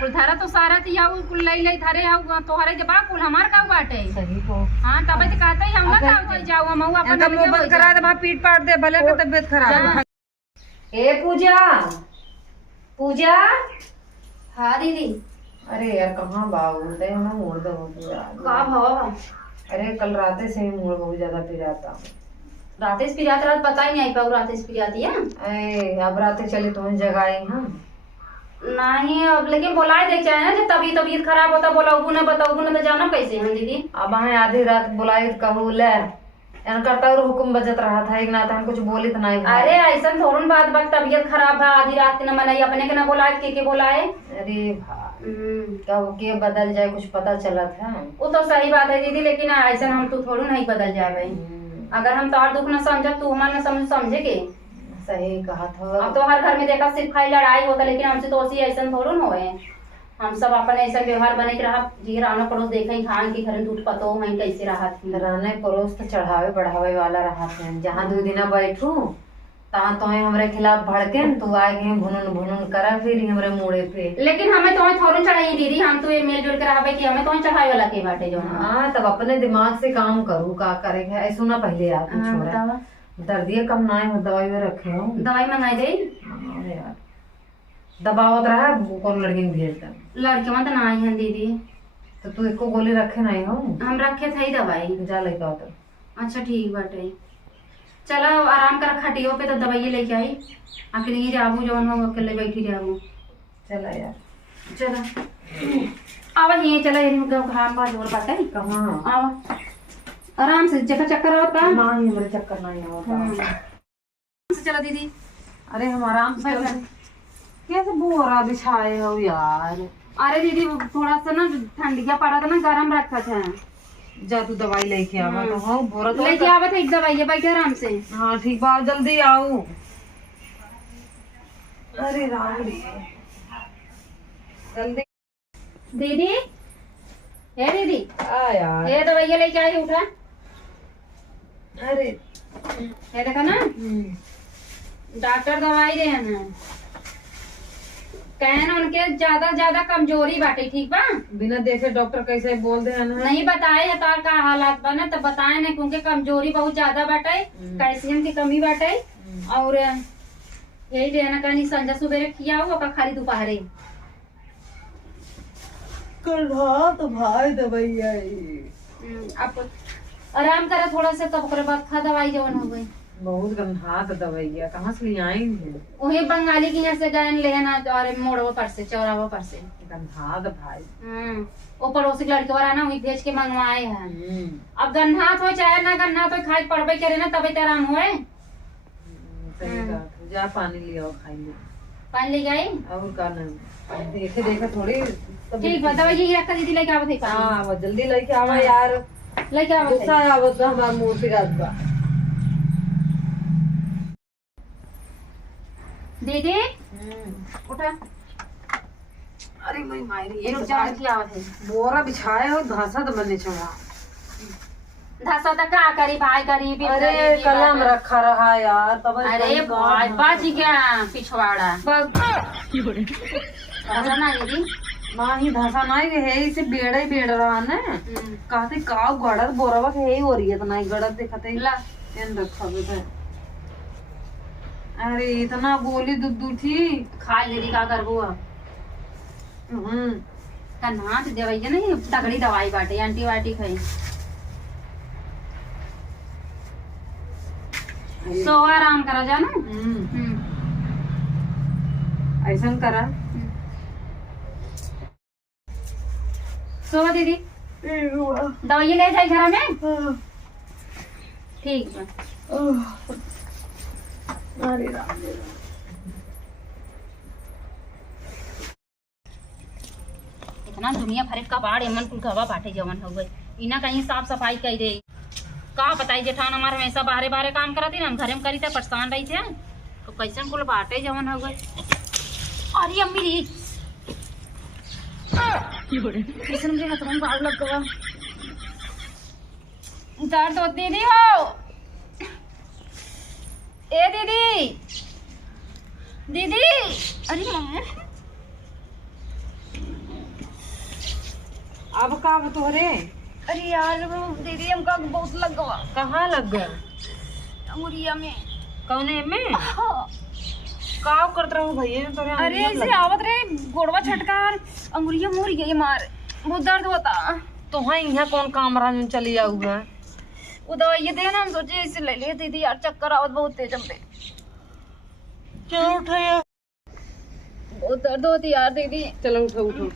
कुल थारा तो सारा थी आऊ कुल लई लई थारे आऊ तोहरे के बा कुल हमार का बाटे सही को। हां तब तो कहते ही हम ना का होई जाऊ हम अपन का मोहब्बत करा दे, पीट पाट दे भले के तबीयत खराब है। ए पूजा, पूजा। हां दीदी। अरे यार कहाँ बाबू दे ना मोड़ दो पूरा का भाव। अरे कल रात से ही मूड बहुत ज्यादा पिराता। रात से पिरात रात पता ही नहीं आई पाऊ रात से पिराती है। ए अब रात चले तो जगाई हां नहीं अब लेकिन बोलाए देख चाहे ना जब तबीयत खराब होता बोलाऊं ना बताऊं ना तो जाना कैसे हम दीदी। अब हमें आधी रात बुलाई कहू ले एन करता और हुक्म बजत रहा था एक ना हम कुछ बोली तो नहीं। अरे ऐसा थोड़न बात बात तबीयत खराब है आधी रात के न मनाई अपने के ना बुलाए के बोलाए। अरे कब के बदल जाए कुछ पता चला था। वो तो सही बात है दीदी लेकिन ऐसा हम तो थोड़ी नहीं बदल जाए। अगर हम तार दुख न समझ तू हमारे न समझे के। सही कहा था। अब तो हर घर में देखा सिर्फ खाली लड़ाई होता लेकिन हमसे तो ऐसा थोड़ा न होए। हम सब अपने ऐसा व्यवहार बने के रहा जी राना पड़ोस देखे खान के घर टूट पतो वहीं कैसे रहा थी। राना पड़ोस तो चढ़ावे बढ़ावे वाला रहा थे जहाँ 2 दिन बैठू तहाँ तो हमरे खिलाफ भड़के तू आए गए भुनुन भुनुन करा फिर हमरे मुड़े पे। लेकिन हमें तो थोड़ी चढ़ाई दीदी हम तो मिलजुल के रहा कि हमें तो चढ़ाई वाला के बाटे जो। हाँ तब अपने दिमाग से काम करूँ का करेगा ऐसा ना पहले रात में छोड़ा दर्दिया कम ना है दवाई में रखे हो दवाई मंगाई दे यार दबावत रहा कौन लड़की भेजता लड़के मत ना आई है दीदी। तो तू एको गोली रखे नहीं हो। हम रखे थे दवाई जा लेके आओ तो। अच्छा ठीक बाटे चलो आराम कर खटियो पे तो दवाई लेके आई आखिर नहीं जाबू जो अकेले बैठी जाबू। चला यार चलो आवा ये चला ये घाम बा जोर बाटे कहाँ आवा आराम से जगह चक्कर आवत का मां ही मेरे चक्कर नहीं आवता। चलो दीदी। अरे हम आराम से कैसे बोरा बिछाए हो यार। अरे दीदी थोड़ा सा ना ठंडिया पड़ा था ना गरम रखा था। जा तू दवाई लेके आवा तो हाँ बोरा तो लेके आवा था एक दवाई बैठे आराम से। हाँ ठीक बात जल्दी आओ। अरे राम जल्दी दीदी है दीदी आ यार ये दवाई लेके आई उठा। अरे ये देखा ना डॉक्टर दवाई दे ना कहना उनके ज्यादा कमजोरी बाटे ठीक बा। बिना देखे डॉक्टर कैसे बोल दे ना नहीं बताए है का हालात बना तो बताए ना क्योंकि कमजोरी बहुत ज्यादा बाटे कैल्शियम की कमी बाटे और यही देना कहनी संजा सुबह किया हुआ का खाली दोपहरे कल रात भाई दवाई आई। अब आराम करा थोड़ा सा तब ओकरे बाद खा दवाई जवन हो गई। बहुत गंधात दवाइया कहाँ से ले आई है। वही बंगाली की यहाँ से गए लेना और मोड़वा पर से चौरावा पर से गंधात भाई। वो पड़ोसी लड़के वाला ना वही भेज के मंगवाए हैं। अब गन्हात हो चाहे ना गन्हात हो खाई पड़बे करे ना तबे तो आराम हुए। जा पानी लिया खाई ले पानी ले गई और का नहीं देखे देखा थोड़ी ठीक है दवाई यही रखा दीदी लेके आवत है। हाँ जल्दी लेके आवा यार लेके आवत गुस्सा आवत हमारा मुंह पे रात बा। दीदी उठा। अरे मैं मायरी ये रुक जा की आवत है बोरा बिछाए हो धासा तो बने छोड़ा धासा तक का करी भाई करी भी। अरे कलम रखा रहा यार तब। अरे भाई बाजी क्या पिछवाड़ा ऐसा ना दीदी माँ ही धासा नहीं है इसे बेड़ा ही बेड़ रहा ना कहते काव गड़त बोरावा के ही हो रही है तो नहीं गड़त दिखते ला एन रखा बेटा। अरे इतना गोली दूध थी खा दीदी का करबू कन्हा से दवाई है ना तगड़ी दवाई बाटे एंटीबायोटिक है। सो आराम करा जाना ऐसा करा सो दीदी दवाई ले जाए घर में ठीक है। अरे राम इतना दुनिया भर का बाढ़ एमन कुल गवा बाटे जवन हो गई इना कहीं साफ सफाई कर दे का बताई जेठान हमारे हमेशा बाहरे बाहरे काम करा थी ना हम घरे में करी थे परेशान रही थे तो कैसे कुल बाटे जवन हो गई। अरे अम्मी री किसन मुझे हथरम बाढ़ लग गवा दर्द होती दीदी हो ए दीदी दीदी अरे माँ अब का तोहरे? अरे यार दीदी हमका बहुत लग गवा। कहाँ लग गया? अंगुरिया में। कौने में? का करत रहू भैया तोरे? अरे ऐसे आवत रहे गोड़वा छटकार अंगुरिया मुड़ गई मार, बहुत दर्द होता। तो हाँ यहाँ कौन काम रहा चली जाऊ है? वो दवाई दे ना, हम सोचे इसे ले लिए दीदी यार, चक्कर आवत बहुत तेज हमपे। चलो उठाया, बहुत दर्द होती यार दीदी। चलो उठो उठो,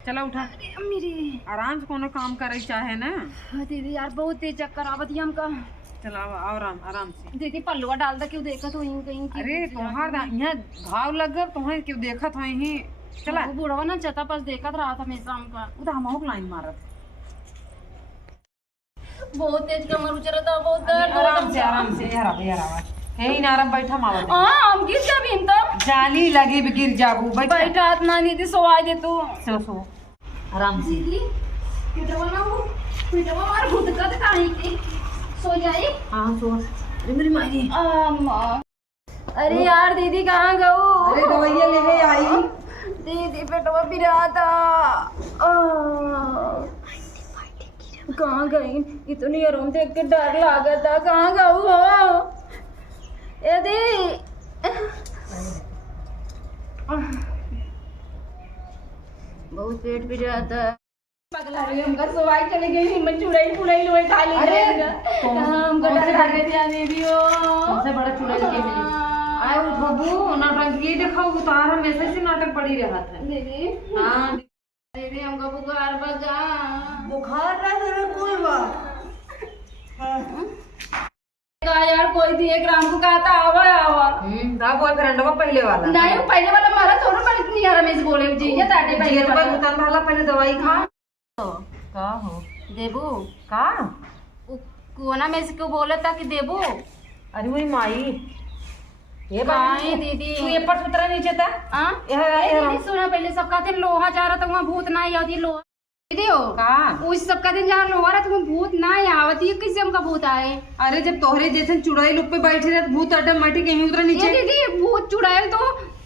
चलो उठा। मेरी आराम से कोनो काम करे चाहे ना। हाँ दीदी यार बहुत तेज चक्कर आवत है हमका। चलो आराम आराम से। दीदी पल्लुआ डाल दा, क्यों देखा तो यहीं कहीं। अरे तुम्हार यहाँ घाव लग गए, तुम्हें क्यों देखत हो यहीं? चला वो बूढ़वा ना छता पास देखत रहा था हमेशा हमका। उधर हम लाइन मारत। बहुत तेज कमर उचरा था, बहुत दर्द। आराम से आराम से, यार अब यार आवाज है ही ना, आराम बैठा मावत। हां हम गिर जाबी हम तो। जाली लगी भी गिर जाबू। बैठा हाथ ना दीदी, सोवाई दे तू। सो आराम से। दीदी पिटवा ना हो, पिटवा मार भूत का काहे की सो जाई। हां सो। अरे मेरी माई। अम्मा अरे यार दीदी कहाँ गऊ? अरे दवाइयां लेके आई। दीदी पेटवा पिरा था। कहाँ गई? इतनी आराम देख के डर लगा था। कहाँ गऊ हो? ए दी बहुत पेट पिरा था। अरे हमका सवाई चले गई, हिम्मत चुड़ाई फुड़ाई लोए खा ली। अरे हमका डर लगे थे दीदी। सबसे बड़ा चुड़ैल के मिली। आए उठबू नाटक ये दिखाओ, तारा मैसेज से नाटक पड़ी रहा था दीदी। हां दीदी हमका बुखार बगा। बुखार रहा कोई बात। यार कोई भी एक राम को कहा था आवा आवा। दा बॉयफ्रेंड वो पहले वाला नहीं, वो पहले वाला मारा थोड़ा, पर इतनी यार रमेश बोले जी ये ताटे पहले जीत पर उतन वाला पहले दवाई खा। का हो देबू का कोना में से क्यों बोला था कि देबू? अरे वही माई ये काहे दीदी? तू ये पर सुतरा नीचे था। हां दीदी सुना, पहले सब कहते लोहा जा रहा था वहां भूत ना आवती। लोहा दीदी हो का उस सब कहते जहां लोहा रहा था वहां भूत ना आवती। किससे हमका भूत आए? अरे जब तोहरे जैसे चुड़ैल लोग पे बैठे रहे भूत ऑटोमेटिक यहीं उतरा नीचे। ये दीदी भूत चुड़ैल तो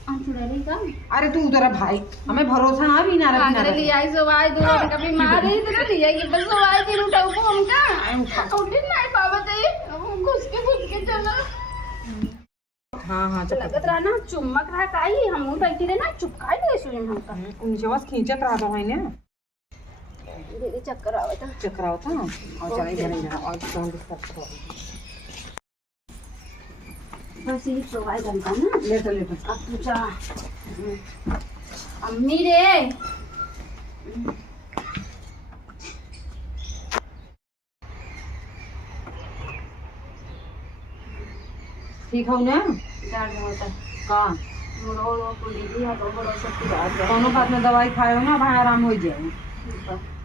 हम चुड़ैल का। अरे तू उधर भाई, हमें भरोसा ना भी ना रखना। अरे लिया आई सवाई दो कभी मार ही तो लिया कि बस सवाई दिन उठाओ को हमका उठ नहीं पावत है। घुस के चला। हां चल लगत रहा ना चुम्मक रहा काई, हम बैठी रहे ना चुपकाई नहीं सुने हमका। उनसे बस खींचत रहा तो है ना। दीदी चक्कर आवत है। चक्कर आवत है और चल इधर और कौन डिस्टर्ब करो। बस ये सवाई बनता ना। ले तो अब तू जा अम्मी रे। ठीक हो ना? दर्द होता का मोड़ो को दीदी है तो बड़ा शक्ति बात है। कोनो बात में दवाई खाओ ना भाई, आराम हो जाए।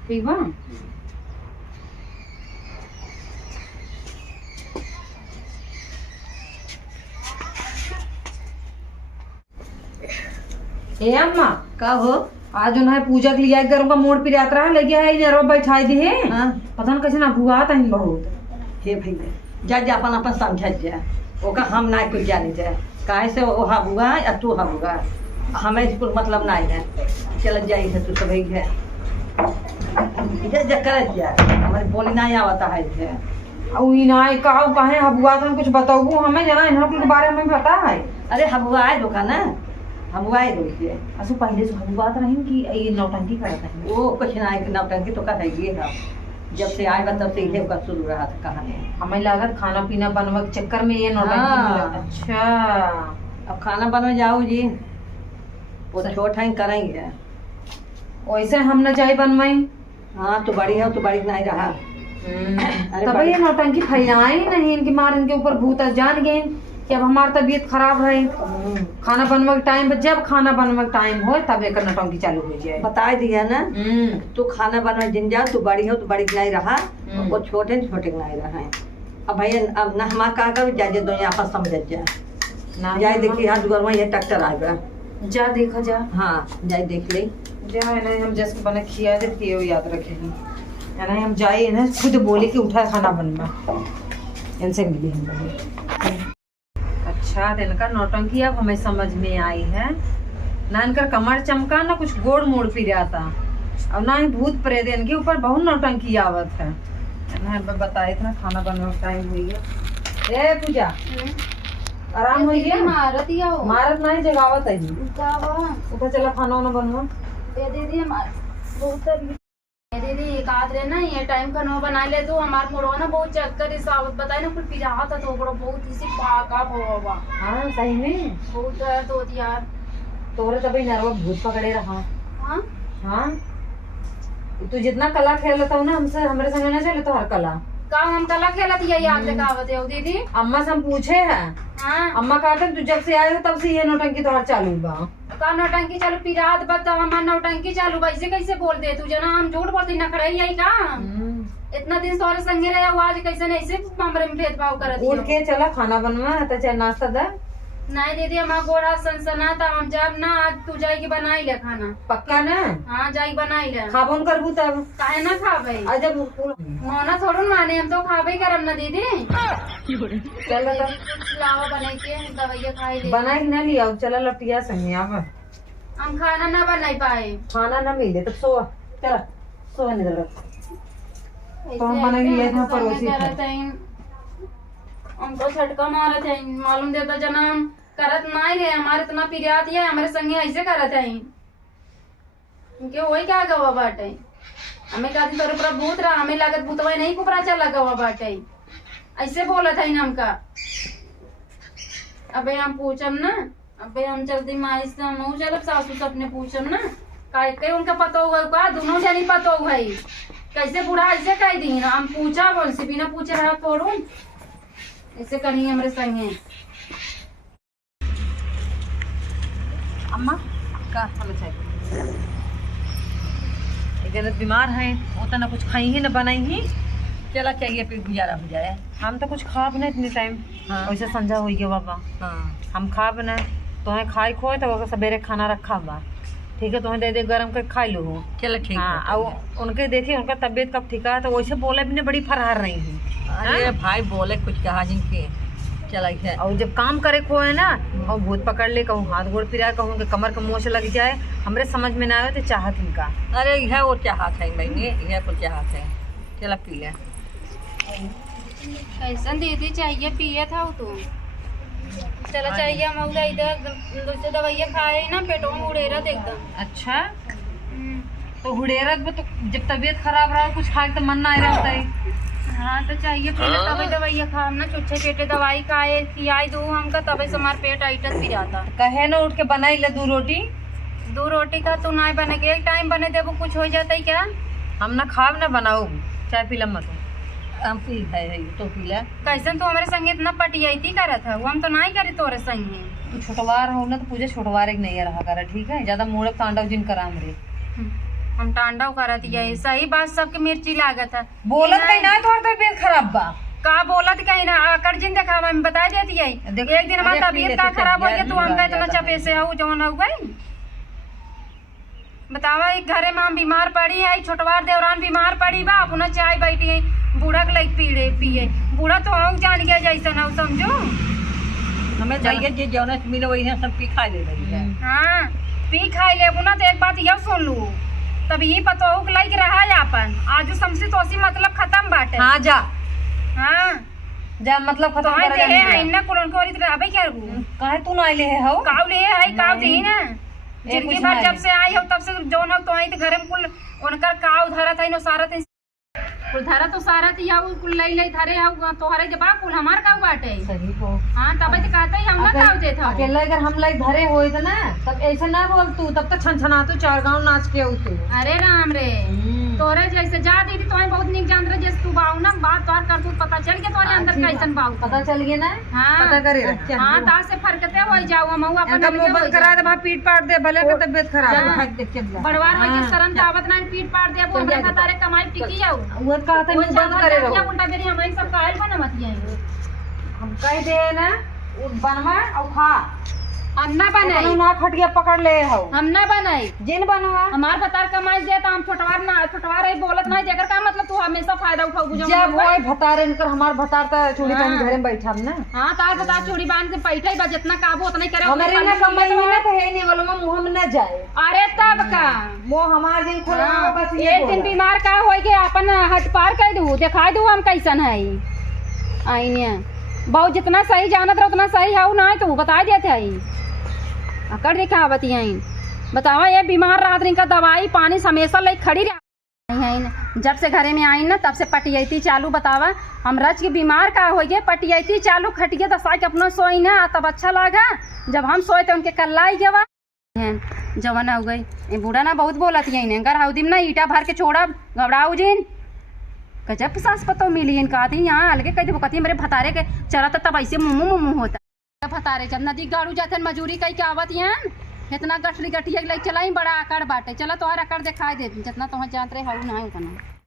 ठीक बा? ए अम्मा का हो? आज जो है पूजा के लिए आई करूँगा मोड़ पे यात्रा है लगे है इधर बैठाई दी है। हाँ पता न कैसे ना भुआ था बहुत। हे भैया जा जा अपन अपन समझ जा, ओका हम ना कुछ जानी जाए काहे से वो हबुआ या तू हबुआ, हमें इसको मतलब ना है। चल जाई है तू सब है जा कर जा, हमारे बोली ना आवता है इसे। और इनाय का कहे हबुआ था कुछ बताओ हमें जना इन लोग के बारे में पता है। अरे हबुआ है दुकान ना, हबुआ है रोइए। असु पहले से हबुआ तो नहीं कि ये नौटंकी करता है। वो कुछ ना है नौटंकी तो कर ये है, जब से आए तब से इहे का शुरू रहा था कहानी। हमें लागत खाना पीना बनवा के चक्कर में ये नौटंकी। हाँ। अच्छा अब खाना बनवा जाओ जी, वो तो छोट है करेंगे। वैसे हम न जाए बनवाई। हाँ तो बड़ी है तो बड़ी नहीं रहा। अरे तब ये नौटंकी फैलाए नहीं इनके मार इनके ऊपर भूत जान गए कि अब हमारी तबीयत खराब रहे। खाना बनवा के टाइम जब खाना बनवा के टाइम हो तब एक नौटंकी चालू हो जाए। बता दिया ना तू खाना बनवा जिन जा, तू बड़ी हो तो बड़ी नहीं रहा, वो छोटे नहीं रहा। अब भैया अब ना हमारा का करो जा दो यहाँ पर समझ जा ना जाए देखिए हाथ दुआर ये ट्रैक्टर आ गया। जा देखा जा। हाँ जाए देख ले जा है ना हम जैसे बना खिया दे पिए याद रखेंगे है ना। हम जाए ना खुद बोले कि उठा खाना बनना इनसे मिली हम। अच्छा दिन का नौटंकी अब हमें समझ में आई है ना। इनका कमर चमका ना कुछ गोड़ मोड़ पी रहा था। और ना ही भूत प्रेत इनके ऊपर बहुत नौटंकी आवत है ना। बताए इतना खाना बनवा टाइम हुई है। ए पूजा आराम हो गया? मारत नहीं जगावत है उठा चला खाना वाना बनवा। दीदी एक आध रे ना ये टाइम का नो बना ले तो हमार मोड़वा ना बहुत चक्कर इस आवत बताए ना कुछ पिजा था तो बड़ा बहुत इसी पाका होवा। हाँ सही में बहुत दर्द होती यार। तोरे तभी नरवा भूत पकड़े रहा। हाँ हाँ तू जितना कला खेलता हो ना हमसे हमारे संग ना चले तो हर कला का हम कला खेलत ये याद लगावत है दीदी। अम्मा से हम पूछे हैं। हाँ अम्मा कहते तू जब से आए हो तब से ये नौटंकी तो हर चालू बा। का नौटंकी चालू पिरात बता हमार नौटंकी चालू वैसे कैसे बोल दे तू जना हम झूठ बोलती नखड़ाई आई का। इतना दिन तोरे संगे रहे आज कैसे नहीं ऐसे कमरे में भेदभाव करत उठ के चला खाना बनवा तो चाहे नाश्ता दे। नहीं दीदी हमारा गोड़ा सनसना था हम जब ना आज तू जाएगी बनाई ले खाना। पक्का ना? हाँ जाएगी बनाई ले। खाबन करबू तब काहे ना खाबे जब मोना थोड़ा माने हम तो खाबे करम ना दीदी। चल कुछ लावा बनाई के दवाइया खाई ले बना के ना लिया चला लपटिया संगे आवा। हम खाना ना बनाई पाए खाना ना मिले तो सो चला सो निकल तो हम बना के लिए था पड़ोसी हमको झटका मारे थे मालूम देता जना हम करत नहीं रहे हमारे इतना पिरिया दिया हमारे संगे ऐसे करत है इनके वही क्या गवा बाटे हमें कहती तोरे पूरा भूत रहा हमें लागत भूतवा नहीं कुपरा चला गवा बाटे ऐसे बोला था हमका। अबे हम पूछम ना अबे हम जल्दी माई से हम चलब सासू से अपने पूछम ना कहीं उनका पता होगा का दोनों जनी पता होगा कैसे बूढ़ा ऐसे कह दी हम पूछा बोल से बिना पूछे रहा तोड़ू ऐसे करी हमारे संगे। अम्मा का चलो चाहिए एक बीमार है वो तो ना कुछ खाई ही ना बनाई ही चला चाहिए फिर गुजारा हो जाए। हम तो कुछ खा बना इतने टाइम। हाँ। वैसे संजा हो गया बाबा। हाँ हम खा बना तुम्हें खाई खोए तो सवेरे खाना रखा बा ठीक है तुम्हें दे दे गरम कर खा लो। चलो ठीक है। हाँ और उनके देखिए उनका तबीयत कब ठीक है तो वैसे बोले भी बड़ी फरहार नहीं हुई। अरे भाई बोले कुछ कहा जिनके चला है और जब काम करे को है ना और भूत पकड़ ले कहूँ हाथ गोड़ फिरा कहूँ कि कमर का मोच लग जाए हमरे समझ में ना आए तो चाहत इनका। अरे यह वो चाहत है मैंने यह कुछ चाहत है चला पी ले। कैसा दीदी चाहिए पिए था तू चला चाहिए हम इधर दवाइया खाए ना पेटों में उड़ेरा एकदम। अच्छा तो हुडेरत में तो जब तबीयत खराब रहा कुछ खाए तो मन ना आ रहता है। हाँ तो चाहिए पहले तभी दवाइया खा ना छुच्छे पेटे दवाई खाए खियाई दू हमका तभी से हमारा पेट आइटस भी जाता। कहे ना उठ के बनाई ले 2 रोटी। 2 रोटी का तू ना बने के एक टाइम बने देबो कुछ हो जाता है क्या। हम ना खाब ना बनाओ चाय पी लम्मा हम पी है तो पी ले। कैसन तू हमारे संगे इतना पटियाई करत है हम तो नहीं करी तोरे संगे। तू छोटवार हो ना तो पूजा छोटवार एक नहीं रहा करा ठीक है ज्यादा मोड़क तांडव जिन करा हमरे हम टांडव करत है सही बात सबके मिर्ची लागत है बोलत कहीं ना तोहर तबीयत खराब बा का बोलत कहीं ना आकर जिन देखा मैं बता देती है एक दिन हमारी तबीयत का खराब हो गया तू हमका इतना चपे से हो जौन हो गई बतावा एक घरे में हम बीमार पड़ी है छोटवार देवरान बीमार पड़ी बा अपना चाय बैठी है बूढ़ा के लग पीड़े पिए बूढ़ा तो हम जान गया जैसा ना समझो हमें चाहिए जो जौन मिले वही सब पी खा ले रही है। हाँ पी खाई ले ना तो एक बात यह सुन लू तब यही पता हो कि लाइक रहा है अपन आज समझी तोसी मतलब खत्म बाटे। हाँ जा हाँ जा मतलब खत्म तो कर दे है इन्ना कुलन को इधर अबे क्या काहे तू ना आइले है हो काव ले है काव दे ना जिंदगी भर जब से आई हो तब से जौन हो तो आई तो घर में कुल उनकर काव धरा था नो सारा थे कुल धरा तो सारा थी या कुल लई लई धरे हो तोहरे के बा कुल हमार काव बाटे सही को। हां तब तो कहता ही हम ना काव दे था अकेला अगर हम लाइक धरे होए तो ना तब ऐसे ना बोल तू तब तो छनछना तू 4 गांव नाच के आउ तू। अरे राम रे तोरे जैसे जा दीदी तो बहुत निक जान रहे जैसे तू बाऊ ना बात तोर कर तू पता चल के तोरे अंदर कैसन बाऊ पता चल गया ना। हाँ पता करे हाँ ता से फरकते हो जाओ हम अपन मोबाइल करा दे पीट पाट दे भले के तबीयत खराब है बड़वार में जिस तरह दावत ना पीट पाट दे वो हमरा तारे कमाई टिकी जाओ वो कहते हैं बंद करे रहो क्या उल्टा बेरी हमारी सब कायल बना मत है हम कह दे ना बनवा और खा हम ना बनाई, ना खटिया पकड़ ले हो हम ना बनाई। जिन बनवा हमार भतार कमाई दे तो हम छोटवार रही बोलत नहीं, जेकर का मतलब तू हमेशा फायदा उठाऊ बुझा। जब वो भतार इनकर हमार भतार त चूड़ी पहन घरे में बैठा ना। हां तार भतार चूड़ी बांध के बैठे बा, जितना काबू उतना ही करे। हमारे ना कमाई में तो है नहीं वालों में मुंह में ना जाए। अरे तब का वो हमार दिन खोला बस ये एक दिन बीमार का होई के अपन हट पार कर दू, दिखा दू हम कैसन है आईने। बहुत जितना सही जानत रह उतना सही है ना, तो बता देते है अकड़ दिखावत यहीं। बतावा ये बीमार रात दिन का दवाई पानी हमेशा ले खड़ी रही। जब से घरे में आई ना तब से पटियती चालू। बतावा हम रच के बीमार का हो गए, पटियती चालू खटिए दसा के अपना सोई ना तब अच्छा लगा। जब हम सोए तो उनके कल्लाई जवा जवाना हो गई। ये बूढ़ा ना बहुत बोलत यहीं घर हाउदी में ना ईटा भर के छोड़ा घबराऊ जिन गजब सास पतो मिली इनका आती यहाँ अलगे कह दे मेरे भतारे के चला तब ऐसे मुँह होता भतारे। जब नदी गाड़ू जाते मजूरी कई के आवत यहाँ इतना गठरी गठिया चलाई बड़ा आकार बाटे। चला तोहर आकार दिखाई दे जितना तुम जानते रहे ना उतना।